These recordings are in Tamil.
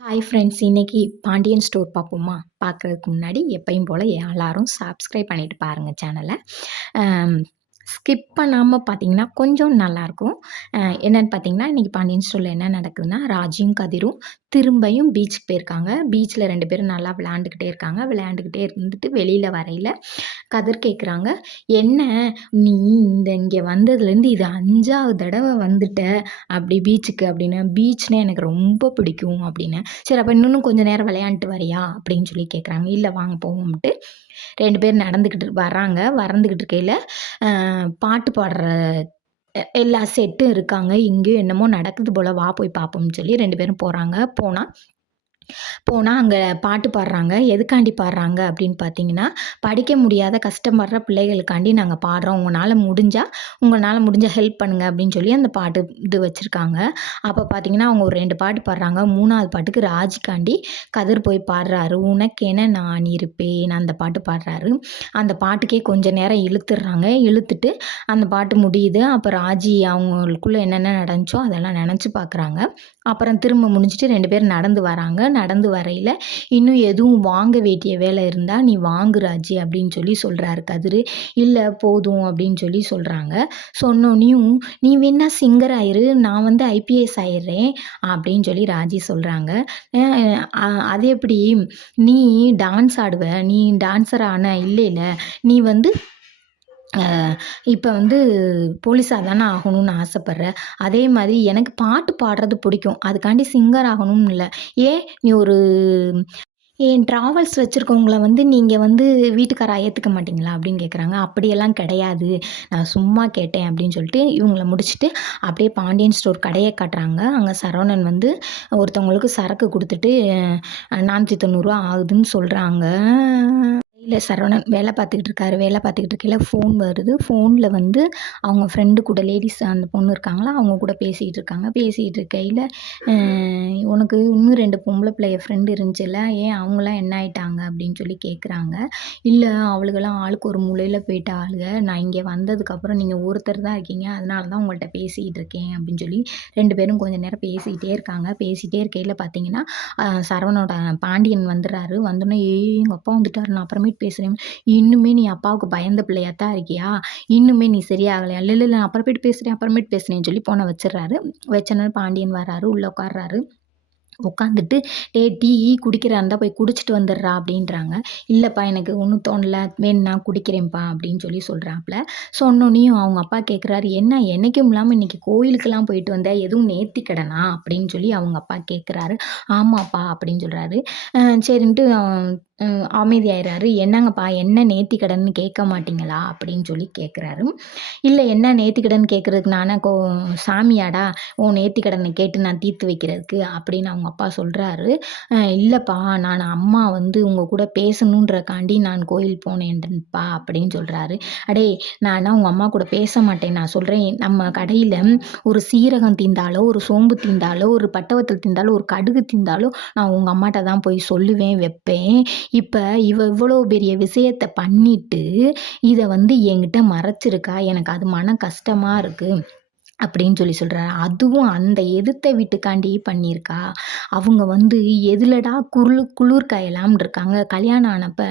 Hi friends! இன்னைக்கு பாண்டியன் ஸ்டோர் பார்ப்போமா? பார்க்குறதுக்கு முன்னாடி எப்பயும் போல எல்லாரும் சப்ஸ்கிரைப் பண்ணிட்டு பாருங்க சேனல. அம் ஸ்கிப் பண்ணாம பார்த்தீங்கன்னா, கொஞ்சம் நல்லாயிருக்கும். என்னன்னு பார்த்தீங்கன்னா, இன்னைக்கு பாண்டியன் ஸ்டோர்ல என்ன நடக்குதுன்னா, ராஜியும், கதிரும் திரும்பியும் பீச்சுக்கு போயிருக்காங்க. பீச்ல 2 பேரும் நல்லா விளையாண்டுக்கிட்டே இருக்காங்க. விளையாண்டுக்கிட்டே இருந்துட்டு வெளியில வரையில கதிர் கேட்குறாங்க, "என்ன நீ இங்க வந்ததுலேருந்து இது 5வது தடவ வந்துட்ட அப்படி பீச்சுக்கு" அப்படின்னு. "பீச்னா எனக்கு ரொம்ப பிடிக்கும்" அப்படின்னு. "சரி அப்ப இன்னும் கொஞ்ச நேரம் விளையாண்ட்டு வரியா?" அப்படின்னு சொல்லி கேட்குறாங்க. "இல்ல வாங்க போவோம்ன்ட்டு" 2 பேரும் நடந்துக்கிட்டு வர்றாங்க. வந்துகிட்டு இருக்கையில, பாட்டு பாடுற எல்லா செட்டும் இருக்காங்க. இங்கேயும் என்னமோ நடக்குது போல, வா போய் பார்ப்போம்ன்னு சொல்லி 2 பேரும் போறாங்க. போனா போனா அங்க பாட்டு பாடுறாங்க. எதுக்காண்டி பாடுறாங்க அப்படின்னு பார்த்தீங்கன்னா, படிக்க முடியாத கஷ்டப்படுற பிள்ளைகளுக்காண்டி நாங்க பாடுறோம். உங்கனால முடிஞ்ச ஹெல்ப் பண்ணுங்க அப்படின்னு சொல்லி அந்த பாட்டு இது வச்சிருக்காங்க. அப்ப பார்த்தீங்கன்னா, அவங்க ஒரு 2 பாட்டு பாடுறாங்க. 3வது பாட்டுக்கு ராஜிக்காண்டி கதிர் போய் பாடுறாரு. "உனக்கென நான் இருப்பேன்" அந்த பாட்டு பாடுறாரு. அந்த பாட்டுக்கே கொஞ்ச நேரம் இழுத்துடுறாங்க. இழுத்துட்டு அந்த பாட்டு முடியுது. அப்ப ராஜி அவங்களுக்குள்ள என்னென்ன நடந்துச்சோ அதெல்லாம் நெனச்சு பார்க்குறாங்க. அப்புறம் திரும்ப முடிஞ்சுட்டு 2 பேரும் நடந்து வராங்க. நடந்து வரையில, "இன்னும் எதுவும் வாங்க வேண்டிய வேலை இருந்தா நீ வாங்கு ராஜி" அப்படின்னு சொல்லி சொல்றாரு கதிரு. "இல்ல போதும்" அப்படின்னு சொல்லி சொல்றாங்க. சொன்னோனையும், "நீ வேணா சிங்கர் ஆயிரு, நான் வந்து ஐபிஎஸ் ஆயிர்றேன்" அப்படின்னு சொல்லி ராஜி சொல்றாங்க. "அ அது எப்படி? நீ டான்ஸ் ஆடுவ, நீ டான்ஸர் ஆன இல்லைல, நீ வந்து இப்ப வந்து போலீஸா தானே ஆகணும்னு ஆசைப்படுற. அதே மாதிரி எனக்கு பாட்டு பாடுறது பிடிக்கும். அதுக்காண்டி சிங்கர் ஆகணும்னு இல்ல. ஏன் நீ ஒரு டிராவல்ஸ் வச்சிருக்கவங்கள வந்து நீங்க வந்து வீட்டுக்காரா ஏத்துக்க மாட்டீங்களா?" அப்படின்னு கேட்குறாங்க. "அப்படியெல்லாம் கிடையாது. நான் சும்மா கேட்டேன்" அப்படின்னு சொல்லிட்டு இவங்கள முடிச்சுட்டு அப்படியே பாண்டியன் ஸ்டோர் கடைய காட்டுறாங்க. அங்க சரவணன் வந்து ஒருத்தவங்களுக்கு சரக்கு குடுத்துட்டு ரூ. 490 ஆகுதுன்னு சொல்றாங்க. இல்ல சரவணன் வேலை பார்த்துக்கிட்டு இருக்காரு. வேலை பார்த்துக்கிட்டு இருக்கையில ஃபோன் வருது. ஃபோன்ல வந்து அவங்க ஃப்ரெண்டு கூட லேடீஸ் அந்த பொண்ணு இருக்காங்களா, அவங்க கூட பேசிக்கிட்டு இருக்காங்க. பேசிக்கிட்டு இருக்கையில, "அ உனக்கு இன்னும் 2 பொம்பள பிள்ளைய ஃப்ரெண்டு இருந்துச்சுல்ல, ஏன் அவங்கலாம் என்ன ஆயிட்டாங்க?" அப்படின்னு சொல்லி கேட்குறாங்க. "இல்ல அவளுகலாம் ஆளுக்கு ஒரு மூலையில போயிட்டாளுக. நான் இங்க வந்ததுக்கப்புறம் நீங்க ஒருத்தர் தான் இருக்கீங்க. அதனால தான் உங்கள்ட்ட பேசிக்கிட்டு இருக்கேன்" அப்படின்னு சொல்லி 2 பேரும் கொஞ்ச நேரம் பேசிக்கிட்டே இருக்காங்க. பேசிட்டே இருக்கையில பார்த்தீங்கன்னா, சரவணோட பாண்டியன் வந்துடுறாரு. வந்தோனே, "ஏய் எங்க அப்பா வந்துட்டாரு. நான் அப்புறமேட்டு பேசுறேன்." "இன்னுமே நீ அப்பாவுக்கு பயந்த பிள்ளையா தான் இருக்கியா? இன்னுமே நீ சரியாகலையா?" "இல்ல, இல்ல நான் அப்புறமேட்டு பேசுறேன்னு" சொல்லி ஃபோன வச்சுர்றாரு. வச்சோனே பாண்டியன் வர்றாரு. உள்ள உட்கார்றாரு. உட்காந்துட்டு, "டேய் டீ குடிக்கிறதா இருந்தா போய் குடிச்சிட்டு வந்துடுறா" அப்படின்றாங்க. "இல்லப்பா எனக்கு ஒண்ணும் தோணல. வேணுனா குடிக்கிறேன்ப்பா" அப்படின்னு சொல்லி சொல்றாப்புல. சொன்னோனையும் அவங்க அப்பா கேட்குறாரு, "என்ன என்னைக்கும் இல்லாம இன்னைக்கு கோயிலுக்கெல்லாம் போயிட்டு வந்த? எதுவும் நேர்த்திக்கடனா?" அப்படின்னு சொல்லி அவங்க அப்பா கேட்குறாரு. "ஆமாப்பா" அப்படின்னு சொல்றாரு. சரின்ட்டு அமைதியாயிறாரு. "என்னங்கப்பா என்ன நேர்த்திக்கடன்னு கேட்க மாட்டீங்களா?" அப்படின்னு சொல்லி கேட்குறாரு. "இல்ல என்ன நேர்த்திக்கடன் கேட்கறதுக்கு நான் என்ன சாமியாடா? உன் நேர்த்திக்கடன கேட்டு நான் தீர்த்து வைக்கிறதுக்கு" அப்படின்னு அவங்க அப்பா சொல்றாரு. இல்லப்பா நான் அம்மா வந்து உங்க கூட பேசணுன்றக்காண்டி நான் கோயில் போனேன்ப்பா" அப்படின்னு சொல்றாரு. "அடேய் நான் உங்க அம்மா கூட பேச மாட்டேன். நான் சொல்றேன் நம்ம கடையில ஒரு சீரகம் தீந்தாலோ, ஒரு சோம்பு தீந்தாலோ, ஒரு பட்டவத்தல் தீந்தாலோ, ஒரு கடுகு தீந்தாலோ நான் உங்க அம்மாட்ட தான் போய் சொல்லுவேன், வைப்பேன். இப்ப இவ இவ்வளோ பெரிய விஷயத்த பண்ணிட்டு, இத வந்து என்கிட்ட மறைச்சிருக்கா. எனக்கு அது மன கஷ்டமா இருக்கு." அப்படின்னு சொல்லி சொல்றாரு. அதுவும் அந்த எதிர்த்த வீட்டுக்காண்டி பண்ணியிருக்கா. அவங்க வந்து எதுலடா குளிர் காயலாம்ன்னு இருக்காங்க. கல்யாணம் ஆனப்ப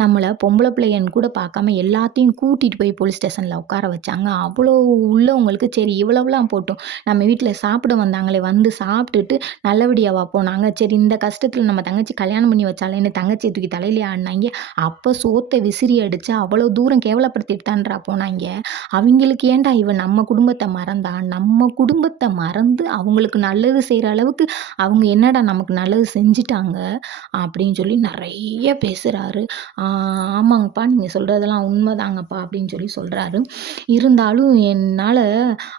நம்மள பொம்பள பிள்ளையன்னு கூட பார்க்காம எல்லாத்தையும் கூட்டிட்டு போய் போலீஸ் ஸ்டேஷன்ல உட்கார வச்சாங்க. அவ்வளோ உள்ளவங்களுக்கு சரி இவ்வளவுலாம் போட்டும். நம்ம வீட்ல சாப்பிட வந்தாங்களே, வந்து சாப்பிட்டுட்டு நல்லபடியாவா போனாங்க. சரி இந்த கஷ்டத்துல நம்ம தங்கச்சி கல்யாணம் பண்ணி வச்சாளேன்னு தங்கச்சிய தூக்கி தலையிலயே ஆடுனாய்ங்க. அப்ப சோத்த விசிறி அடிச்சு அவ்வளோ தூரம் கேவலப்படுத்திட்டு தான்டா போனாய்ங்க. அவிங்களுக்கு ஏன்டா இவ நம்ம குடும்பத்த மறந்தா? நம்ம குடும்பத்த மறந்து அவங்களுக்கு நல்லது செய்ற அளவுக்கு அவங்க என்னடா நமக்கு நல்லது செஞ்சுட்டாங்க? அப்படின்னு சொல்லி நெறைய பேசுறாரு. ஆமாங்கப்பா நீங்க சொல்றதெல்லாம் உண்மதாங்கப்பா அப்படின்னு சொல்லி சொல்றாரு. இருந்தாலும் என்னால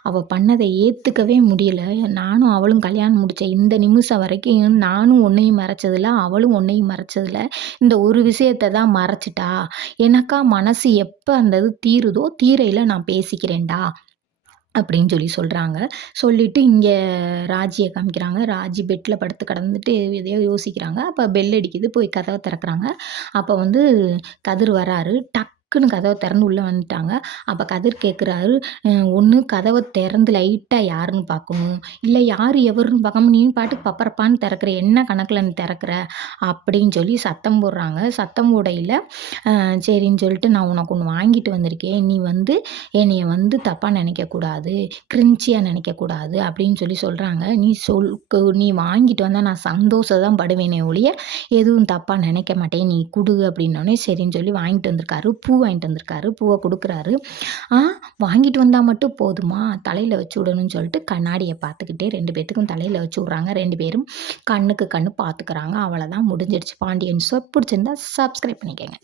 அவ பண்ணத ஏத்துக்கவே முடியல. நானும் அவளும் கல்யாணம் முடிச்ச இந்த நிமிஷம் வரைக்கும் நானும் உன்னையும் மறைச்சதில்ல, அவளும் உன்னையும் மறைச்சதில்ல. இந்த ஒரு விஷயத்த தான் மறைச்சுட்டா. எனக்கா மனசு எப்ப அந்த இது தீருதோ, தீரையில நான் பேசிக்கிறேன்டா. அப்படின்னு சொல்லி சொல்றாங்க. சொல்லிட்டு இங்க ராஜிய காமிக்கிறாங்க. ராஜி பெட்ல படுத்து கிடந்துட்டு எதையோ யோசிக்கிறாங்க. அப்ப பெல் அடிக்குது. போய் கதவ திறக்குறாங்க. அப்ப வந்து கதிர் வராரு. டக்குன்னு கதவ திறந்து உள்ள வந்துட்டாங்க. அப்ப கதிர் கேட்குறாரு, ஒண்ணு கதவ திறந்து லைட்டா யாருன்னு பார்க்கணும். இல்ல யாரு எவருன்னு பார்க்காம நீ பாட்டுக்கு பப்பரப்பான்னு திறக்கிற. என்ன கணக்குல நீ திறக்கிற? அப்படின்னு சொல்லி சத்தம் போடுறாங்க. சத்தம் போடையில, சரின்னு சொல்லிட்டு நான் உனக்கு ஒண்ணு வாங்கிட்டு வந்திருக்கேன். நீ வந்து என்னைய வந்து தப்பா நினைக்கக்கூடாது. கிரின்ச்சியா நினைக்கக்கூடாது அப்படின்னு சொல்லி சொல்றாங்க. நீ வாங்கிட்டு வந்தா நான் சந்தோஷம் தான் படுவேனே ஒழிய, எதுவும் தப்பா நினைக்க மாட்டேன். நீ குடு அப்படின்னோனே சரின்னு சொல்லி வாங்கிட்டு வந்திருக்காரு. பூ வாங்கிட்டு வந்திருக்காரு. பூவ குடுக்குறாரு. ஆ வாங்கிட்டு வந்தா மட்டும் போதுமா? தலையில வச்சு விடணும்னு சொல்லிட்டு கண்ணாடிய பார்த்துக்கிட்டே 2 பேத்துக்கும் தலையில வச்சு விடுறாங்க. 2 பேரும் கண்ணுக்கு கண்ணு பார்த்துக்கிறாங்க. அவ்வளதான் முடிஞ்சிடுச்சு. பாண்டியன் சோப் பிடிச்சிருந்தா சப்ஸ்கிரைப் பண்ணிக்கங்க.